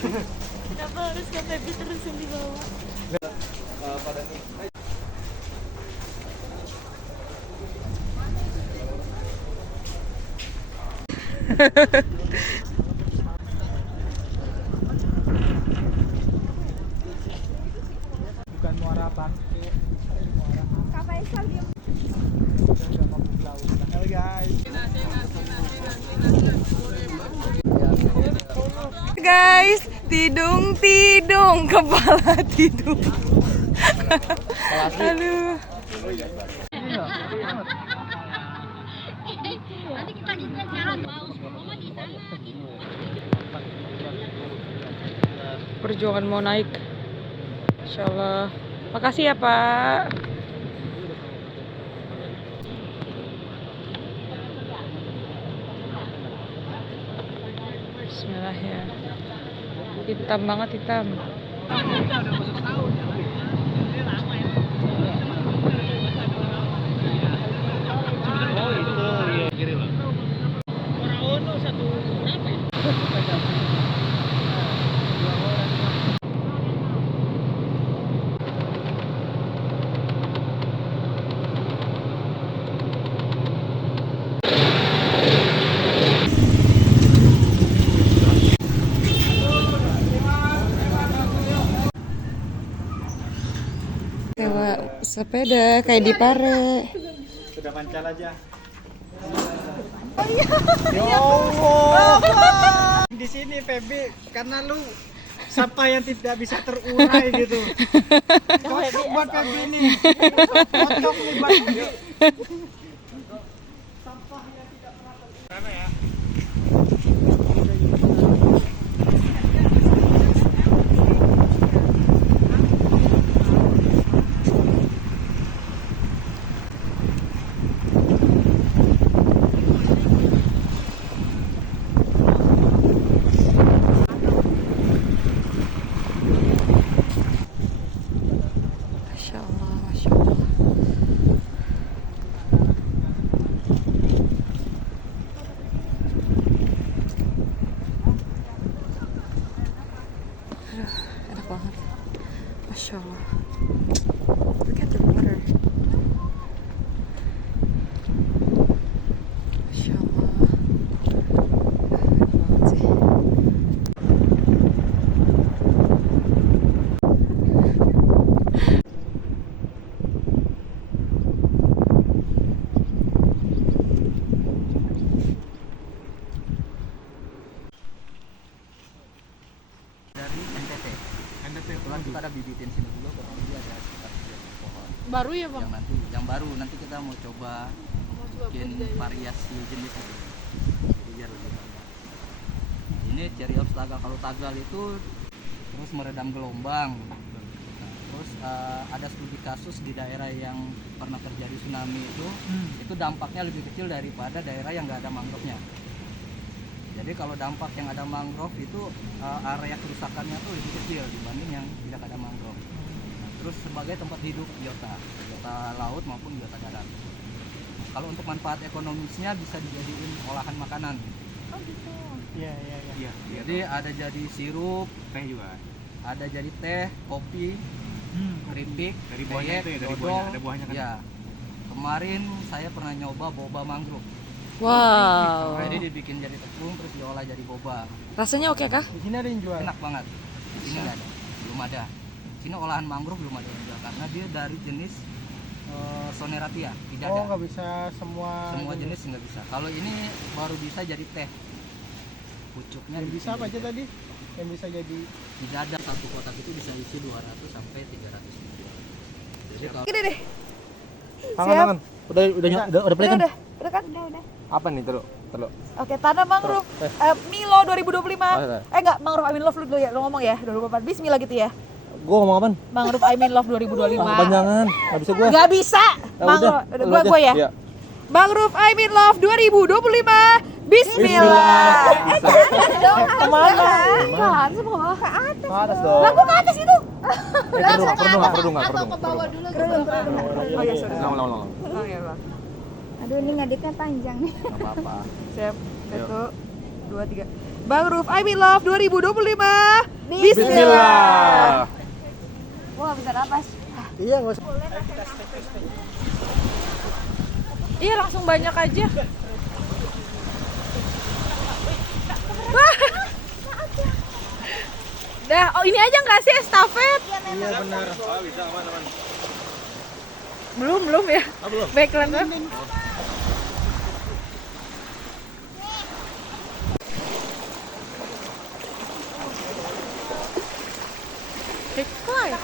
Kenapa harus ke Feby terus yang dibawa? Bukan muara bangke, muara Kak Faisal dia. udah mabuk laut. Halo guys. Guys, tidung kepala tidung. Aduh. Nanti kita jalan paus mama di sana. Perjuangan mau naik. Insyaallah. Makasih ya, Pak. Bismillah ya. Hitam banget, hitam. Sewa sepeda kayak di Pare. Sudah pancal aja. Ya Allah. Di sini Feby karena lu sampah yang tidak bisa terurai gitu. Cocok buat Feby nih. Cocok nih buat Feby. Sampah yang tidak pernah terurai ya. Masya Allah, Masya Allah. Aduh, enak banget. Masya Allah. Look at the water. Masya Allah. Enak banget sih. Dari NTT. Kebetulan kita ada bibitin sini dulu, kurang lebih ada sekitar 30 pohon. Baru ya, Bang? Yang baru nanti kita mau coba bikin variasi jenis itu. Jadi biar lebih banyak. Nah, ini cherry ops tagal. Kalau tagal itu terus meredam gelombang. Nah, terus ada studi kasus di daerah yang pernah terjadi tsunami itu dampaknya lebih kecil daripada daerah yang nggak ada mangrove-nya. Jadi kalau dampak yang ada mangrove itu area kerusakannya tuh lebih kecil dibanding yang tidak ada mangrove. Nah, terus sebagai tempat hidup biota laut maupun biota darat. Kalau untuk manfaat ekonomisnya bisa dijadiin olahan makanan. Oh gitu. Iya. Jadi ada jadi sirup, Teh juga. ada jadi teh, kopi, keripik, Dari buahnya peyek, itu ya, dari dodol. buahnya, ada buahnya kan? Ya. Kemarin saya pernah nyoba boba mangrove. Wow. Jadi dibikin jadi tepung terus diolah jadi boba. Rasanya oke kah? Di sini ada yang jual. Enak banget. Di sini nggak ada, belum ada. Di sini olahan mangrove belum ada juga karena dia dari jenis Soneratia, tidak Oh, ada. nggak bisa semua. Semua jenis nggak bisa. Kalau ini baru bisa jadi teh. Pucuknya Yang bisa apa jadi aja teh. tadi? Yang bisa jadi. Tidak ada, satu kotak itu bisa isi 200 sampai 300 biji. Jadi kalau Gini deh. Tangan. Udah play kan? Udah kan? Udah. Apa nih terus? Oke, tanam mangrove Milo 2025. Enggak, mangrove I Mean Love dulu ya. Lo ngomong ya, 2024. Bismillah gitu ya. Gua ngomong apaan? Mangrove I Mean Love 2025. Kepanjangan. Enggak bisa gua. Gak bisa. Mangrove gua ya. Iya. Mangrove I Mean Love 2025. Bismillah. Jangan dong. Kemana? Kan semua bawah ke atas. Ke atas dong. Lah gua ke atas itu. Kerudung. Ke bawah dulu. Oh ya, sorry. Ulang. Oh ya, Bang. Aduh, ini ngadiknya panjang nih. Enggak apa-apa. Siap. Ayo. 1, 2, 3. Mangrove I Mean Love 2025. Bismillah. Wah, bisa napas. Iya, nggak usah. Iya, langsung banyak aja. Wah. Dah, oh ini aja nggak sih estafet? Iya benar. Belum ya. belum. Backland kan. Backline.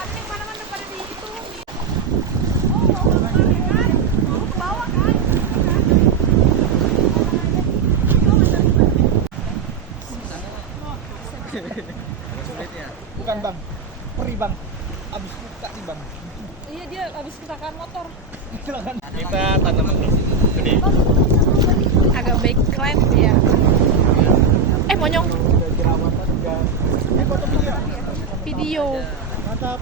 Bukan bang, peri bang. Abis buka nih bang. Iya, dia habis kecelakaan motor. Kita tanam gede. Agak backline ya. Monyong Udah jerawatan udah. Foto video. video. Mantap.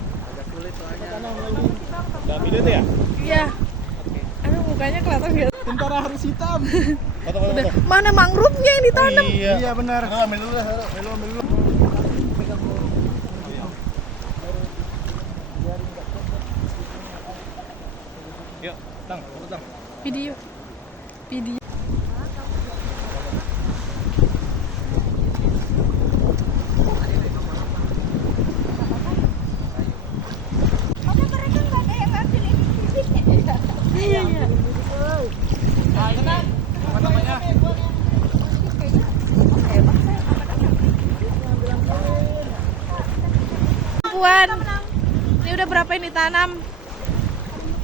Tanam lagi. Udah video tuh ya? Iya. Aduh, mukanya kelihatan gak? Tentara harus hitam. Foto. Mana mangrove-nya yang ditanam? Iya benar. Ambil dulu lah, ambil dulu. Yuk, tang, foto tang. Video. Puan, ini udah berapa yang ditanam?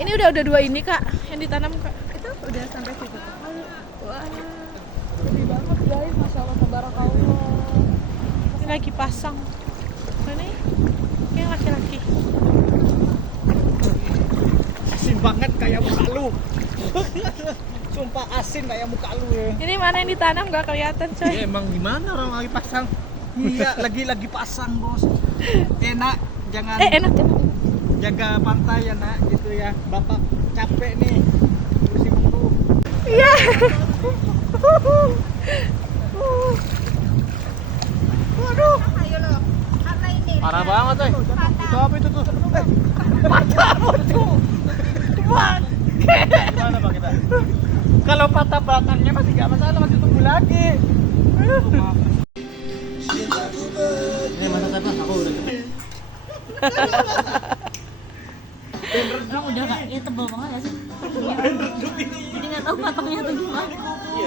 Ini udah 2 ini kak, yang ditanam kak. Itu udah sampai situ. Wah, gede banget guys, masya Allah, tabarakallah. Ini lagi pasang. Mana? Yang laki-laki. Asin banget kayak muka lu. Sumpah asin kayak muka lu ya. Ini mana yang ditanam nggak kelihatan coy. Ya emang gimana orang lagi pasang? Iya, lagi pasang bos. Enak, jangan Enak. jaga pantai ya nak, gitu ya. Bapak capek nih ngurusin menu. Iya. Waduh, Ayo lo. Apa ini? Parah banget, coy. itu apa itu tuh? Patah tuh. Cuman. Gimana Bang kita? Kalau patah batangnya masih nggak masalah, masih tumbuh lagi. Ini masa siapa? Aku udah gede. Emang udah gak, ini tebel banget gak sih? Jadi gak tau matangnya tuh gimana.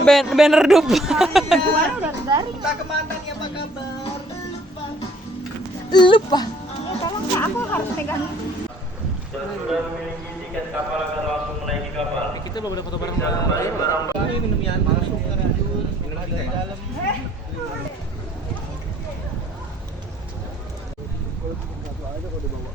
Banner redup. Luarnya udah garing. Kita kemana nih, apa kabar? Lupa. Ya tolong kak, aku harus pegang. Kita belum dapat barang air. Ini minum ya, langsung terjun. Minum dari dalam. Kalau cuma satu aja kalau dibawa.